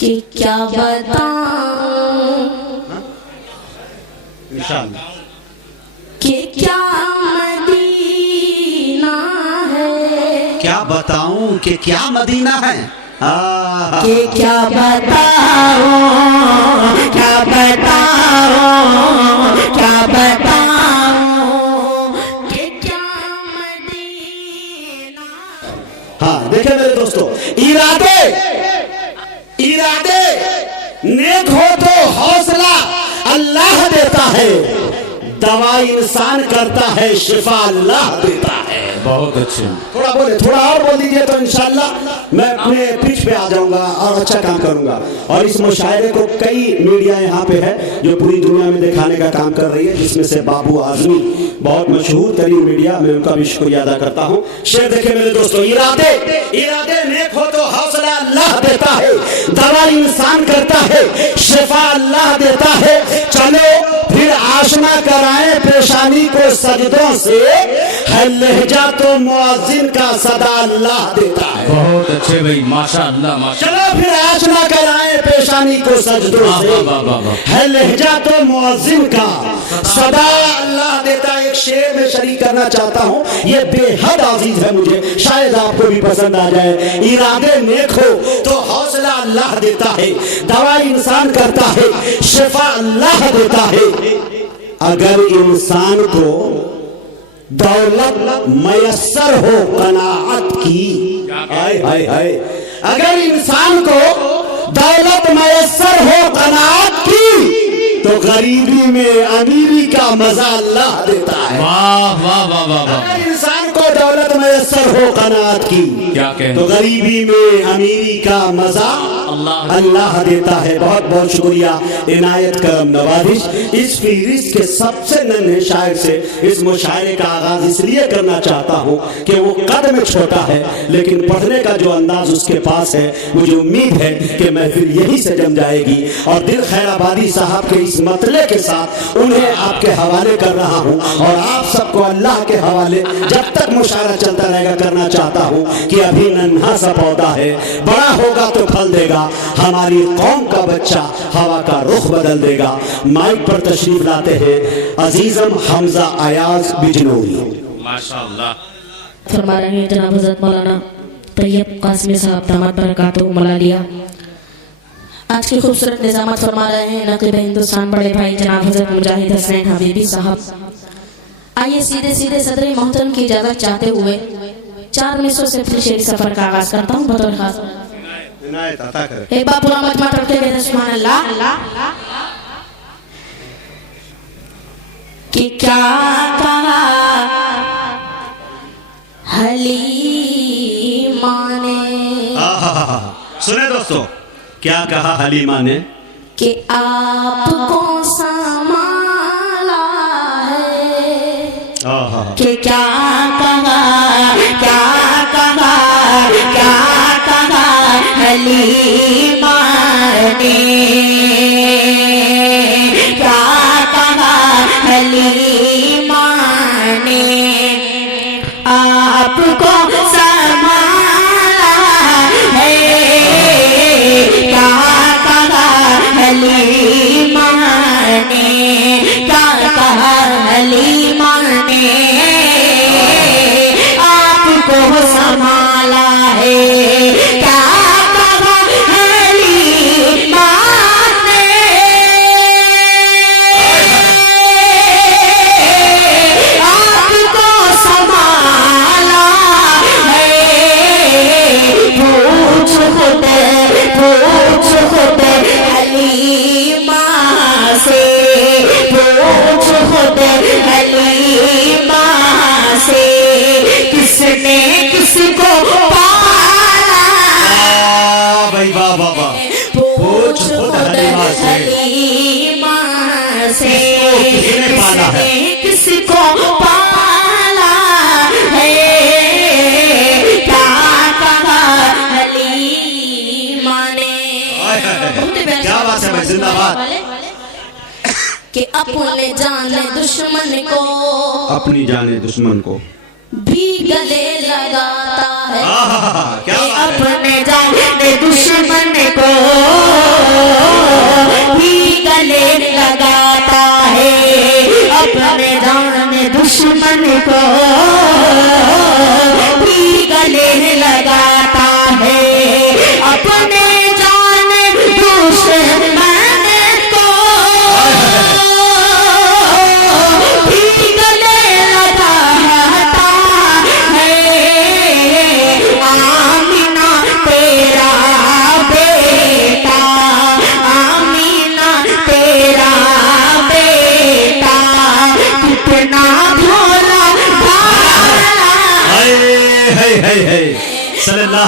कि क्या बताऊं कि क्या मदीना है, क्या बताऊं कि क्या मदीना है, कि क्या बताऊं, क्या बताऊं, क्या बताऊं कि क्या मदीना। हाँ देखिए मेरे दोस्तों, इरादे नेक हो तो हौसला अल्लाह देता है, दवा इंसान करता है, शिफा अल्लाह देता है। बहुत अच्छे। थोड़ा बोले, थोड़ा और बोल दीजिए तो इंशाल्लाह मैं अपने पिच पे आ जाऊंगा और अच्छा काम करूंगा। और इस मुशायरे को कई मीडिया यहाँ पे है जो पूरी दुनिया में दिखाने का काम कर रही है, जिसमें से बाबू आजमी बहुत मशहूर तरीन मीडिया, मैं उनका भी शुक्रिया अदा करता हूँ। शेर देखे मेरे दोस्तों, इरादे नेक हो तो हौसला अल्लाह देता है, दवा इंसान करता है, शिफा अल्लाह देता है। चलो फिर आशना कराएं पेशानी को सजदों से, है लहजा तो मुअज्जिन का सदा अल्लाह देता है। बहुत अच्छे भाई, माशाअल्लाह माशाअल्लाह। चलो फिर आशना कराएं पेशानी को सजदों से, है लहजा तो मुअज्जिन का सदा अल्लाह देता है। एक शेर में शरीक करना चाहता हूँ, ये बेहद अजीज है मुझे, शायद आपको भी पसंद आ जाए। इरादे नेक हो तो हौसला अल्लाह देता है, दवा इंसान करता है, शिफा अल्लाह देता है। अगर इंसान को दौलत मयस्सर हो कनाअत की, हाय हाय हाय, अगर इंसान को दौलत मयस्सर हो कनाअत की, तो गरीबी में अमीरी का मजा अल्लाह देता है। वाह वाह वाह वाह वाह। अगर इंसान को दौलत मयस्सर हो कनाअत की, क्या कहना, तो गरीबी में अमीरी का मजा अल्लाह देता है। बहुत बहुत शुक्रिया, इनायत करम नवाजिश। इस फहरिस्त के सबसे नन्हे शायर से इस मुशायरे का आगाज इसलिए करना चाहता हूँ कि वो कद में छोटा है, लेकिन पढ़ने का जो अंदाज उसके पास है, मुझे उम्मीद है कि महफिल यहीं से जम जाएगी। और दिल खैराबादी साहब के इस मतले के साथ उन्हें आपके हवाले कर रहा हूँ, और आप सबको अल्लाह के हवाले जब तक मुशायरा चलता रहेगा करना चाहता हूँ कि अभी नन्हा सा पौधा है, बड़ा होगा तो फल देगा, हमारी कौम का बच्चा हवा का रुख बदल देगा। माइक पर तशरीफ लाते हैं अजीजम हमजा अयाज बिजनौरी। माशाअल्लाह। फरमा रहे हैं जनाब हज़रत मौलाना तैयब कासमी साहब दामद बरकातहू मलालिया। आज की खूबसूरत निज़ामत फरमा रहे हैं नक़ीब हिंदुस्तान बड़े भाई जनाब हज़रत मुजाहिद हसनैन हबीबी साहब। आइए सीधे सीधे सदर मोहतरम की इजाज़त चाहते हुए 4 मिसरों से फिर शेरी सफर का आगाज करता हूँ बतौर खास। एक बार पूरा मजमा करते हुए सुभान अल्लाह। कि क्या कहा हलीमा ने, सुने दोस्तों, क्या कहा हलीमा ने, कि आपको संभाला है, कि क्या कहा, क्या कहा, क्या कहा हलीमा ने, क्या कहा हलीमा ने, आपको संभाला है, क्या कहा हलीमा ने, क्या कहा हलीमा ने, आपको संभाला है, क्या कहा हलीमा ने, आपको संभाला है। पूछ खुद हलीमा से, पूछ खुद हलीमा से, किसने किसको पाला, भाई वाह वाह वाह। पूछ खुद हलीमा से, किसने किसको पाला है, क्या कहा हलीमा ने। क्या बात है भाई, जिंदाबाद। कि अपने जाने दुश्मन को, अपनी जाने दुश्मन को भी गले लगाता है, क्या अपने जाने दुश्मन को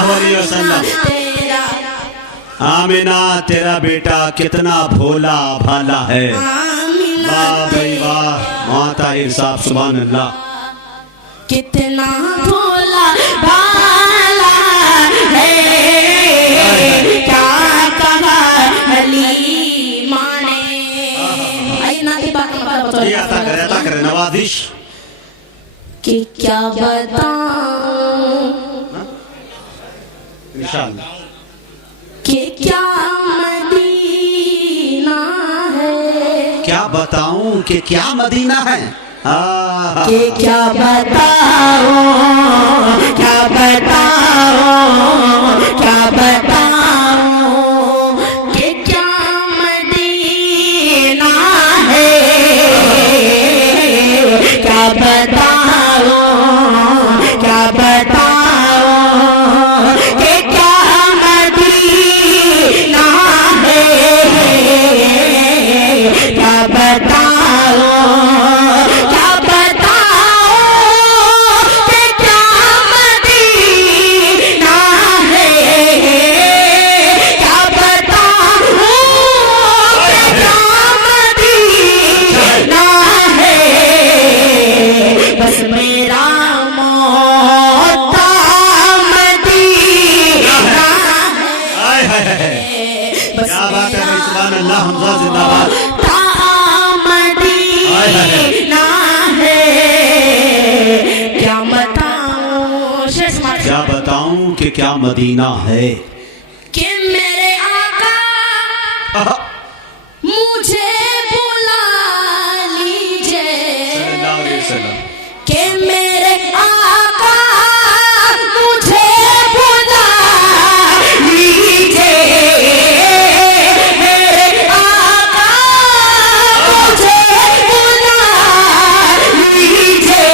सल्लल्लाहु अलैहि वसल्लम। आमिना तेरा बेटा कितना भोला भाला है। वाह भाई वाह, माता इरसाफ सुभान अल्लाह। कितना भोला भाला है, क्या कहा हलीमा ने। आई नाती बात ये आता करे नवाजिश कि क्या बताऊं इंशाअल्लाह कि क्या मदीना है, क्या बताऊं कि क्या मदीना है। कि क्या बताऊं, क्या बताऊं, क्या बताऊं कि क्या मदीना है, क्या बताऊं, क्या बताऊं कि क्या मदीना है, क्या बताऊं, क्या बताऊं कि क्या मदीना है, क्या बताऊं कि क्या मदीना है। बस मेरा मोहता मदीना है, बस क्या बात है भाई, सुभान अल्लाह। हमजा जिंदाबाद। मदीना है, क्या बताऊं, क्या बताऊं कि क्या मदीना है। कि मेरे आका मुझे बुला लीजिए, सल्लल्लाहु अलैहि वसल्लम। कि मेरे आका मुझे बुला लीजिए, मेरे आका मुझे बुला लीजिए,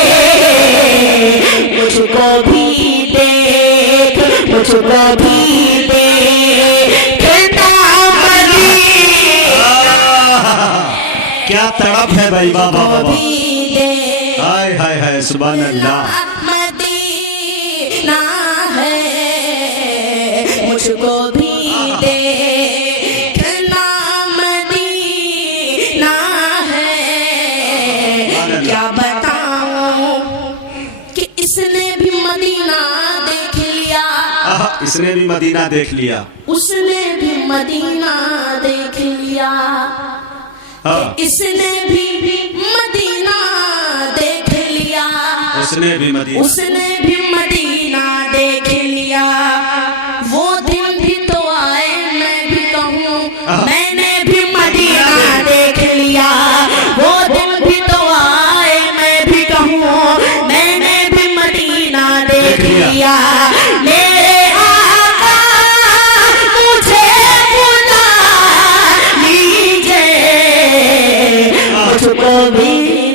मुझको भी देख, मुझको भी देखना क्या तड़प है भाई, वाह वाह वाह। भी देख हाय हाय हाय सुभान अल्लाह। मदीना है, मुझको भी देखना मदीना है। क्या बताऊं कि इसने भी मदीना देख लिया, इसने भी मदीना देख लिया। उसने भी मदीना देख लिया, इसने भी मदीना देख लिया, उसने भी मदीना, उसने भी मदीना देख लिया। वो दिन भी तो आए मैं भी कहूँ मैंने भी मदीना देख लिया, वो दिन भी तो आए मैं भी कहूँ मैंने भी मदीना देख लिया। मेरे आका मुझे बुला लीजिए, मुझको भी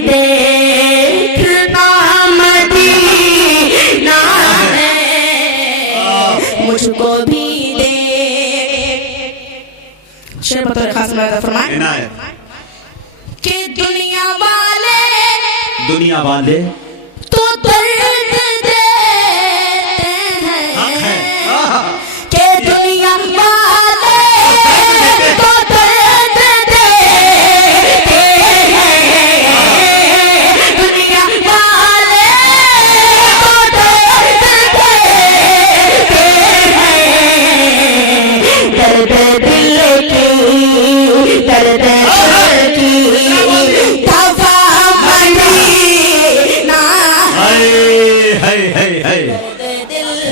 देखना मदीना है, मुझको भी देख। शेर बतौर खास फरमाए इनायत। कि दुनिया वाले तो दर्द देते हैं, कि दुनिया वाले तो दर्द देते हैं, दुनिया वाले तो दर्द देते हैं। दर्द दिल की, दर्द की दवा मदीना है, है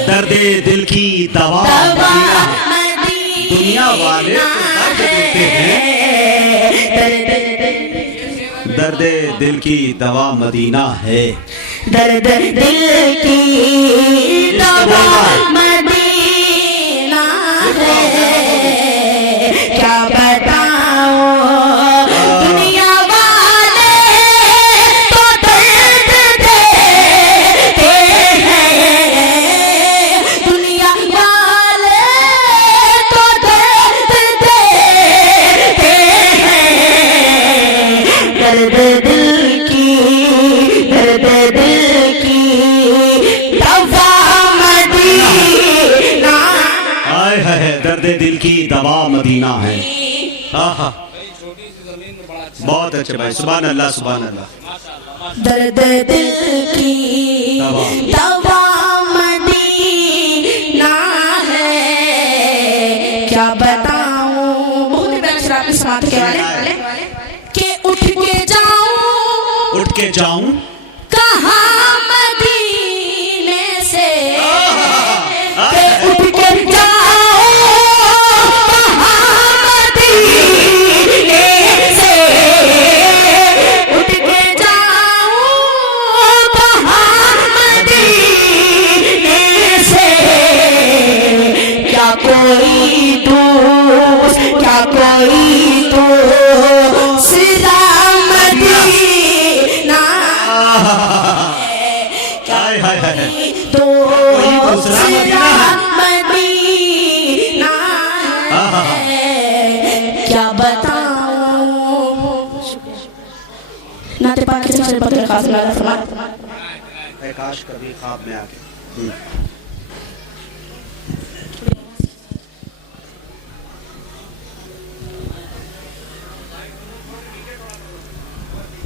दर्द दिल की दवा दवा दुनिया वाले तो दर्द देते हैं, दर्द दिल की दवा मदीना है। दर्द दिल की दवा मदीना है। क्या बताऊं दुनिया वाले तो दर्द देते हैं, दुनिया वाले तो दर्द देते हैं। दर्द दिल की, दर्द दिल की दवा मदीना मदीना है। आहा, बहुत अच्छे भाई, सुभान अल्लाह सुभान अल्लाह। दर्द दिल की दवा मदीना है, क्या बताऊं। बहुत ही शराबी समात के वाले के उठ के जाऊं कहाँ मदीने से, के उठ के जाऊं कहाँ मदीने से, उठ के जाऊं कहाँ मदीने से, क्या कोई दोस्त क्या कोई दूसरा मदीना हाय हाय हाय, तो दूसरा मदीना है, क्या बताऊं। नाते पाक के चले पत्र खास नारा फरमाते, काश कभी ख्वाब में आके।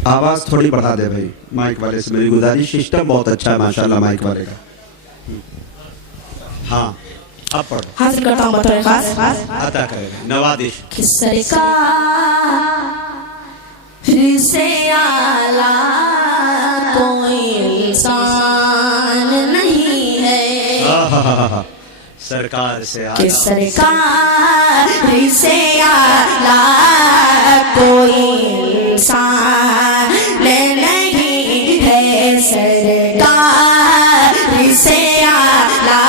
आवाज थोड़ी बढ़ा दे भाई माइक वाले से, मेरी गुजारिश। सिस्टम बहुत अच्छा है माशाल्लाह माइक वाले का। हाँ अब पढ़ो। हासिल करता हूँ पत्र खास अता करेगा नवादिश। किस सरकार से आला कोई इंसान नहीं है, सरकार से किस सरकार से आला कोई इंसान नहीं है, सरकार से आला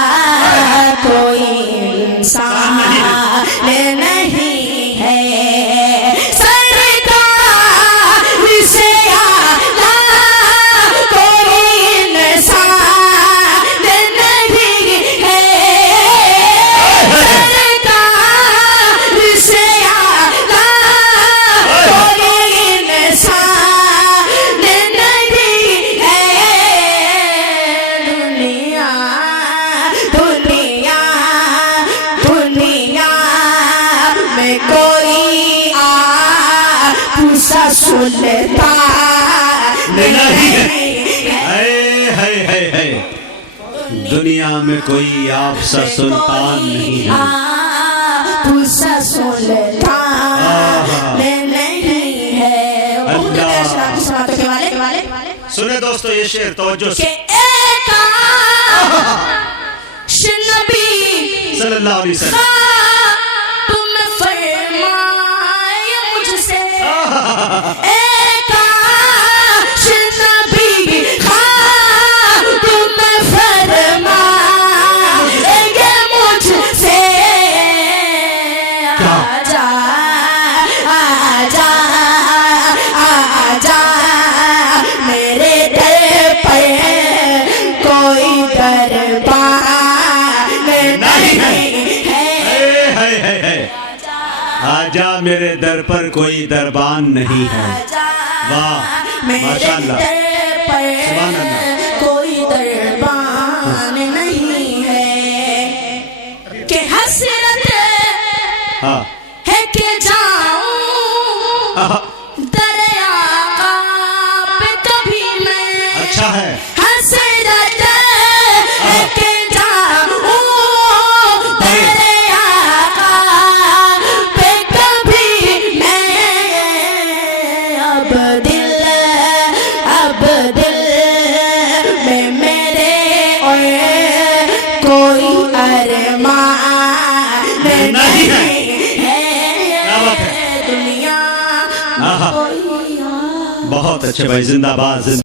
कोई इंसान नहीं है, सरकार से आला कोई इंसान नहीं है, सरकार से आला कोई इंसान नहीं है। दुनिया दुनिया दुनिया में कोई पूछा सुनता नहीं है, दुनिया में कोई आपसा सुल्तान नहीं है, पूछा सुनता नहीं है। के वाले सुने दोस्तों ये शेर तवज्जो से। नबी सल्लल्लाहु अलैहि वसल्लम तुम फरमाए मुझसे, नबी तुम फरमाए मुझसे, आजा आजा आजा मेरे दर पर कोई दरबार नहीं है, आजा मेरे दर पर कोई दरबान नहीं है। वाह माशाल्लाह सुभान अल्लाह। कोई दरबान नहीं है, कि हसरत हाँ है कि जाऊं दरिया पे कभी मैं, अच्छा है। हसरत है कि जाऊं दरिया पे कभी मैं, अब दिल में मेरे और कोई अरमान नहीं है, दुनिया आहा। कोई बहुत अच्छे भाई, जिंदाबाद।